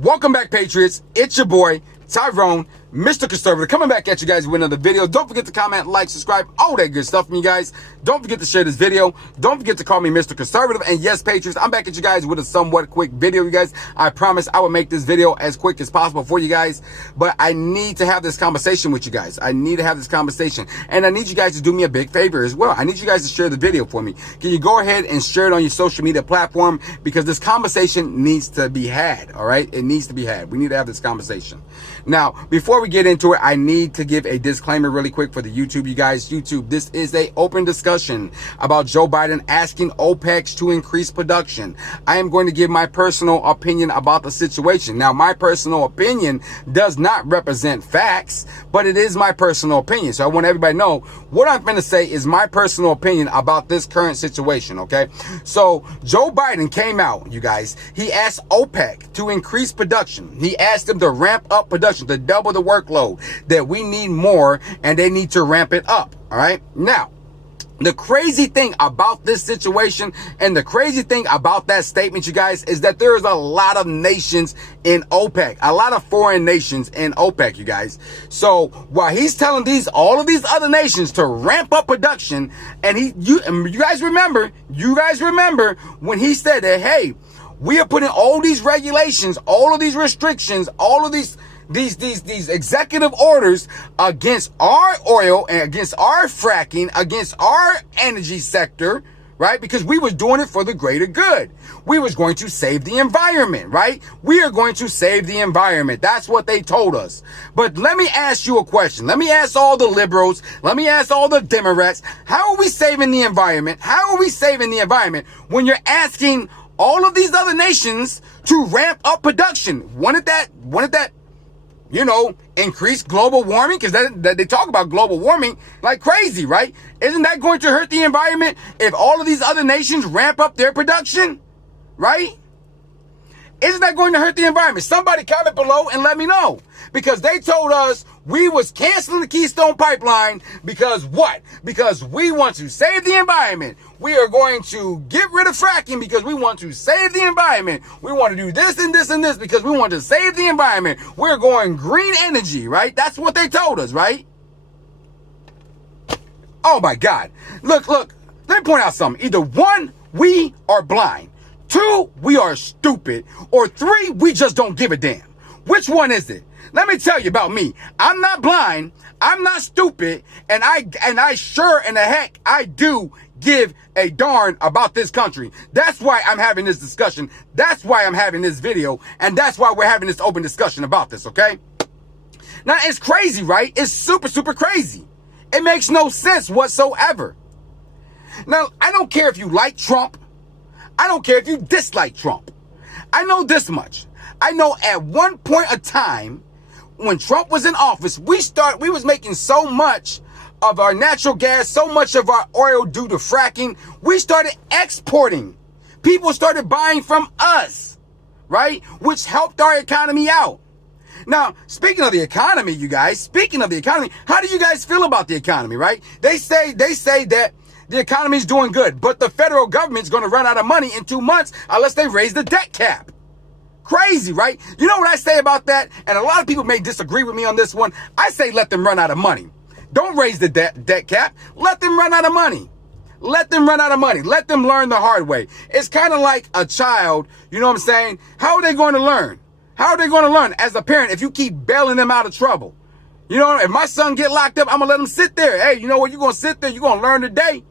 Welcome back, Patriots. It's your boy, Tyrone, Mr. Conservative, coming back at you guys with another video. Don't forget to comment, like, subscribe, all that good stuff from you guys. Don't forget to share this video. Don't forget to call me Mr. Conservative. And yes, Patriots, I'm back at you guys with a somewhat quick video, you guys. I promise I will make this video as quick as possible for you guys. But I need to have this conversation with you guys. I need to have this conversation. And I need you guys to do me a big favor as well. I need you guys to share the video for me. Can you go ahead and share it on your social media platform? Because this conversation needs to be had, all right? It needs to be had. We need to have this conversation. Now, before we get into it, I need to give a disclaimer really quick for the YouTube, you guys. YouTube, this is an open discussion about Joe Biden asking OPEC to increase production. I am going to give my personal opinion about the situation. Now, my personal opinion does not represent facts, but it is my personal opinion. So I want everybody to know what I'm going to say is my personal opinion about this current situation, okay? So Joe Biden came out, you guys. He asked OPEC to increase production. He asked them to ramp up production, to double the workload, that we need more and they need to ramp it up. All right. Now, the crazy thing about this situation and the crazy thing about that statement, you guys, is that there is a lot of nations in OPEC, a lot of foreign nations in OPEC, you guys. So while he's telling all of these other nations to ramp up production, and you guys remember when he said that, hey, we are putting all these regulations, all of these restrictions, all of these executive orders against our oil and against our fracking, against our energy sector, right? Because we was doing it for the greater good. We was going to save the environment, right? We are going to save the environment. That's what they told us. But let me ask you a question. Let me ask all the liberals. Let me ask all the Democrats. How are we saving the environment? How are we saving the environment when you're asking all of these other nations to ramp up production? Wouldn't that, you know, increase global warming? Because they talk about global warming like crazy, right? Isn't that going to hurt the environment if all of these other nations ramp up their production, right? Isn't that going to hurt the environment? Somebody comment below and let me know. Because they told us we was canceling the Keystone Pipeline because what? Because we want to save the environment. We are going to get rid of fracking because we want to save the environment. We want to do this and this and this because we want to save the environment. We're going green energy, right? That's what they told us, right? Oh my God. Look, let me point out something. Either one, we are blind. Two, we are stupid. Or three, we just don't give a damn. Which one is it? Let me tell you about me. I'm not blind. I'm not stupid. And I sure in the heck, I do give a darn about this country. That's why I'm having this discussion. That's why I'm having this video. And that's why we're having this open discussion about this, okay? Now, it's crazy, right? It's super, super crazy. It makes no sense whatsoever. Now, I don't care if you like Trump. I don't care if you dislike Trump. I know this much. I know at one point of time, when Trump was in office, we was making so much of our natural gas, so much of our oil due to fracking, we started exporting. People started buying from us, right? Which helped our economy out. Now, speaking of the economy, you guys, how do you guys feel about the economy, right? They say that the economy is doing good, but the federal government's going to run out of money in 2 months unless they raise the debt cap. Crazy, right? You know what I say about that? And a lot of people may disagree with me on this one. I say let them run out of money. Don't raise the debt cap. Let them run out of money. Let them run out of money. Let them learn the hard way. It's kind of like a child, you know what I'm saying? How are they going to learn? How are they going to learn as a parent if you keep bailing them out of trouble? You know, if my son get locked up, I'm going to let him sit there. Hey, you know what? You're going to sit there. You're going to learn today.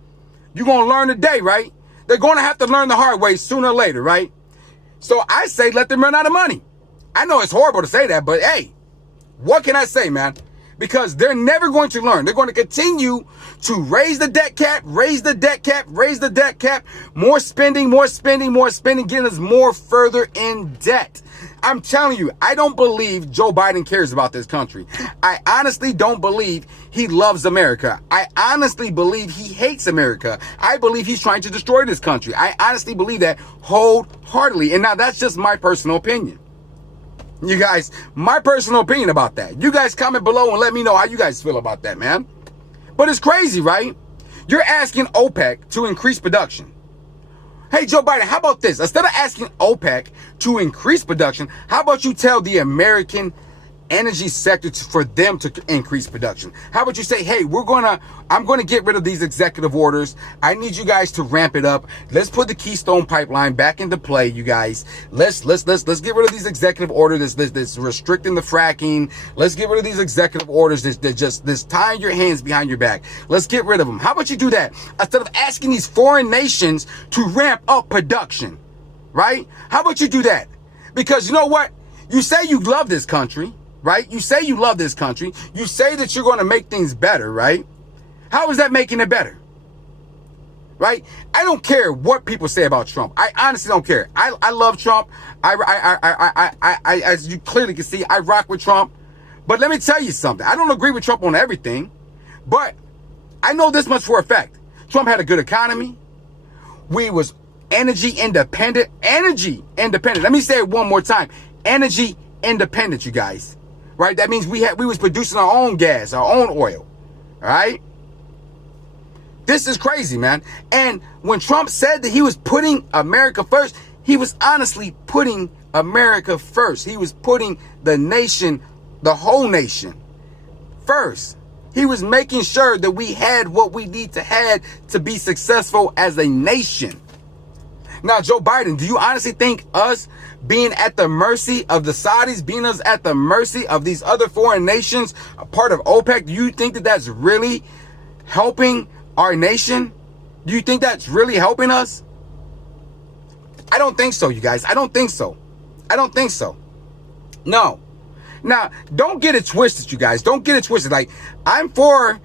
You're going to learn today, right? They're going to have to learn the hard way sooner or later, right? So I say let them run out of money. I know it's horrible to say that, but hey, what can I say, man? Because they're never going to learn. They're going to continue to raise the debt cap, raise the debt cap, raise the debt cap, more spending, getting us more further in debt. I'm telling you, I don't believe Joe Biden cares about this country. I honestly don't believe he loves America. I honestly believe he hates America. I believe he's trying to destroy this country. I honestly believe that wholeheartedly. And now that's just my personal opinion. You guys, my personal opinion about that. You guys comment below and let me know how you guys feel about that, man. But it's crazy, right? You're asking OPEC to increase production. Hey, Joe Biden, how about this? Instead of asking OPEC to increase production, how about you tell the American energy sector for them to increase production? How about you say, hey, I'm going to get rid of these executive orders. I need you guys to ramp it up. Let's put the Keystone Pipeline back into play, you guys. Let's get rid of these executive orders that's restricting the fracking. Let's get rid of these executive orders that's tying your hands behind your back. Let's get rid of them. How about you do that instead of asking these foreign nations to ramp up production, right? How about you do that? Because you know what? You say you love this country, right? You say you love this country. You say that you're going to make things better, right? How is that making it better? Right? I don't care what people say about Trump. I honestly don't care. I love Trump. As you clearly can see, I rock with Trump. But let me tell you something. I don't agree with Trump on everything, but I know this much for a fact. Trump had a good economy. We was energy independent. Energy independent. Let me say it one more time. Energy independent, you guys. Right? That means we was producing our own gas, our own oil. All right? This is crazy, man. And when Trump said that he was putting America first, he was honestly putting America first. He was putting the nation, the whole nation, first. He was making sure that we had what we need to have to be successful as a nation. Now, Joe Biden, do you honestly think us being at the mercy of the Saudis, being us at the mercy of these other foreign nations, a part of OPEC, do you think that that's really helping our nation? Do you think that's really helping us? I don't think so, you guys. I don't think so. I don't think so. No. Now, don't get it twisted, you guys. Don't get it twisted. Like, I'm for,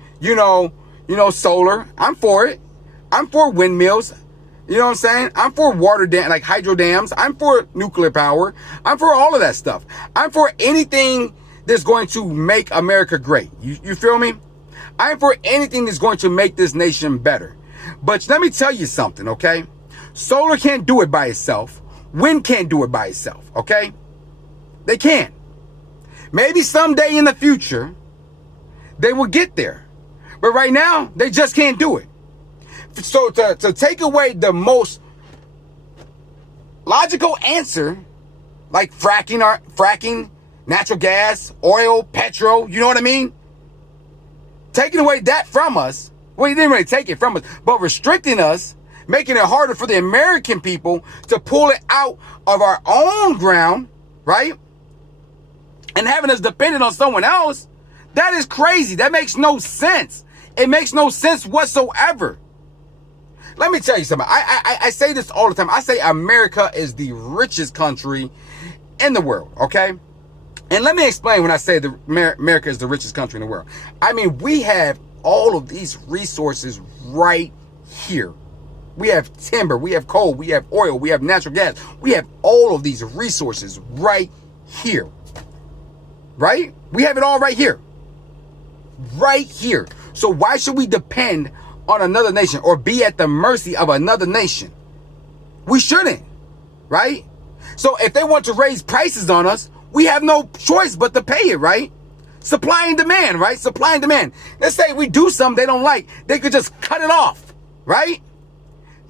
solar. I'm for it. I'm for windmills. You know what I'm saying? I'm for water dam, like hydro dams. I'm for nuclear power. I'm for all of that stuff. I'm for anything that's going to make America great. You feel me? I'm for anything that's going to make this nation better. But let me tell you something, okay? Solar can't do it by itself. Wind can't do it by itself, okay? They can't. Maybe someday in the future, they will get there. But right now, they just can't do it. So to take away the most logical answer, like fracking, natural gas, oil, petrol, you know what I mean? Taking away that from us, well, he didn't really take it from us, but restricting us, making it harder for the American people to pull it out of our own ground, right? And having us dependent on someone else, that is crazy. That makes no sense. It makes no sense whatsoever. Let me tell you something. I say this all the time. I say America is the richest country in the world, okay? And let me explain when I say America is the richest country in the world. I mean, we have all of these resources right here. We have timber, we have coal, we have oil, we have natural gas. We have all of these resources right here. Right? We have it all right here. Right here. So why should we depend on another nation or be at the mercy of another nation? We shouldn't. Right? So if they want to raise prices on us, we have no choice but to pay it, right? Supply and demand, right? Supply and demand. Let's say we do something they don't like. They could just cut it off, right?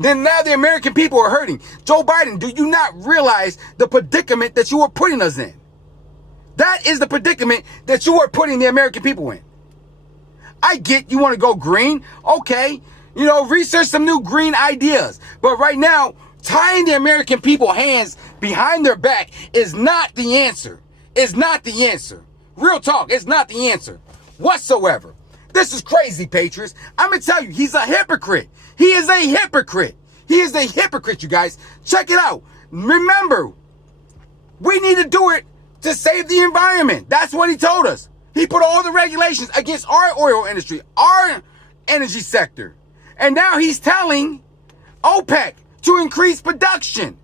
Then now the American people are hurting. Joe Biden, do you not realize the predicament that you are putting us in? That is the predicament that you are putting the American people in. I get you want to go green. Okay. Research some new green ideas. But right now, tying the American people's hands behind their back is not the answer. It's not the answer. Real talk, it's not the answer whatsoever. This is crazy, Patriots. I'm going to tell you, he's a hypocrite. He is a hypocrite. He is a hypocrite, you guys. Check it out. Remember, we need to do it to save the environment. That's what he told us. He put all the regulations against our oil industry, our energy sector. And now he's telling OPEC to increase production.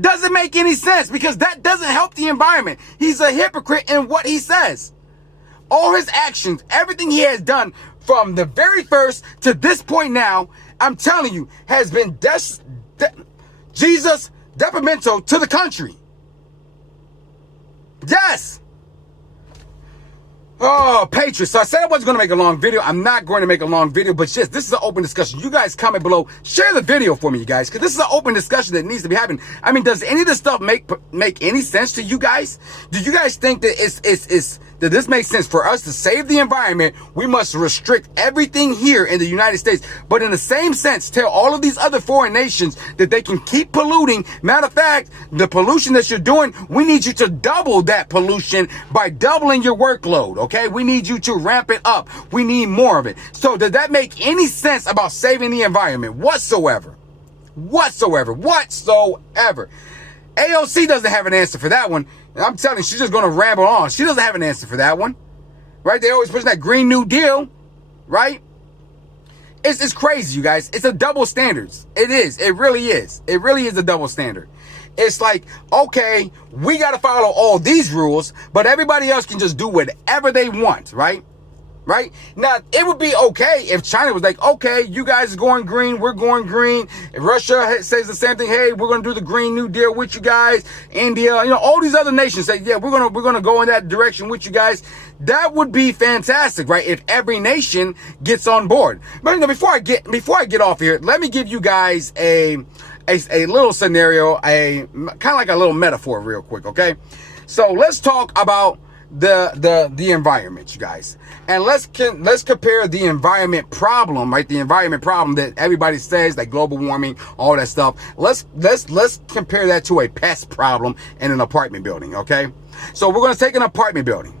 Doesn't make any sense because that doesn't help the environment. He's a hypocrite in what he says. All his actions, everything he has done from the very first to this point now, I'm telling you, has been Jesus detrimental to the country. Yes. Oh, Patriots. So I said I wasn't going to make a long video. I'm not going to make a long video, but just this is an open discussion. You guys comment below. Share the video for me, you guys, because this is an open discussion that needs to be happening. I mean, does any of this stuff make any sense to you guys? Do you guys think that that this makes sense? For us to save the environment, we must restrict everything here in the United States. But in the same sense, tell all of these other foreign nations that they can keep polluting. Matter of fact, the pollution that you're doing, we need you to double that pollution by doubling your workload, okay? We need you to ramp it up. We need more of it. So does that make any sense about saving the environment whatsoever? Whatsoever. AOC doesn't have an answer for that one. I'm telling you, she's just going to ramble on. She doesn't have an answer for that one, right? They always push that Green New Deal, right? It's crazy, you guys. It's a double standards. It is. It really is. It really is a double standard. It's like, okay, we got to follow all these rules, but everybody else can just do whatever they want, right? Right? Now, it would be okay if China was like, okay, you guys are going green, we're going green. If Russia says the same thing, hey, we're going to do the Green New Deal with you guys. India, all these other nations say, yeah, we're going to go in that direction with you guys. That would be fantastic, right? If every nation gets on board. But before I get off here, let me give you guys a little scenario, kind of like a little metaphor real quick, okay? So let's talk about the environment, you guys, and let's compare the environment problem, right? The environment problem that everybody says, like global warming, all that stuff. Let's compare that to a pest problem in an apartment building, okay? So we're going to take an apartment building,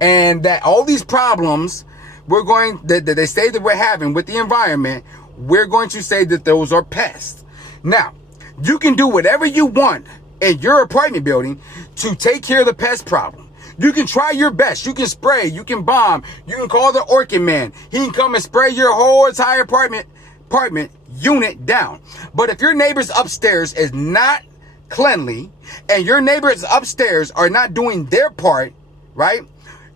and that all these problems that they say that we're having with the environment, we're going to say that those are pests. Now, you can do whatever you want in your apartment building to take care of the pest problem. You can try your best. You can spray. You can bomb. You can call the Orchid Man. He can come and spray your whole entire apartment unit down. But if your neighbors upstairs is not cleanly and your neighbors upstairs are not doing their part, right?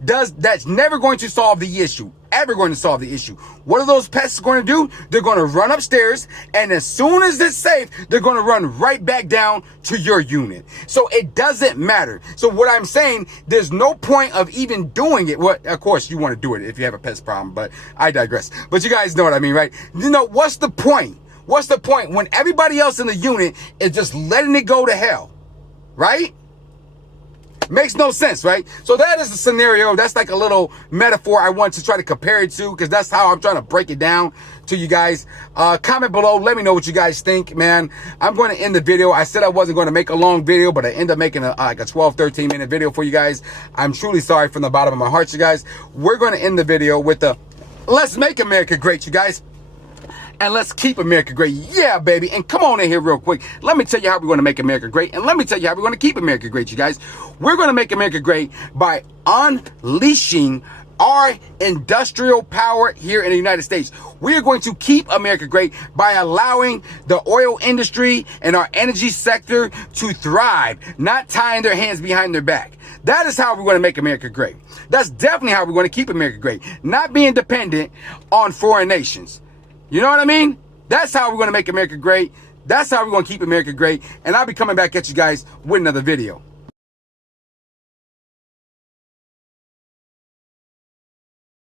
That's never going to solve the issue. Ever going to solve the issue. What are those pests going to do? They're going to run upstairs, and as soon as it's safe, they're going to run right back down to your unit. So it doesn't matter. So what I'm saying, there's no point of even doing it. Well, of course, you want to do it if you have a pest problem, but I digress. But you guys know what I mean, right? What's the point? What's the point when everybody else in the unit is just letting it go to hell, right? Makes no sense, right? So that is the scenario. That's like a little metaphor I want to try to compare it to, because that's how I'm trying to break it down to you guys. Comment below. Let me know what you guys think, man. I'm going to end the video. I said I wasn't going to make a long video, but I ended up making like a 12, 13 minute video for you guys. I'm truly sorry from the bottom of my heart, you guys. We're going to end the video with the let's make America great, you guys. And let's keep America great. Yeah, baby. And come on in here real quick. Let me tell you how we're going to make America great. And let me tell you how we're going to keep America great, you guys. We're going to make America great by unleashing our industrial power here in the United States. We are going to keep America great by allowing the oil industry and our energy sector to thrive, not tying their hands behind their back. That is how we're going to make America great. That's definitely how we're going to keep America great. Not being dependent on foreign nations. You know what I mean? That's how we're going to make America great. That's how we're going to keep America great. And I'll be coming back at you guys with another video.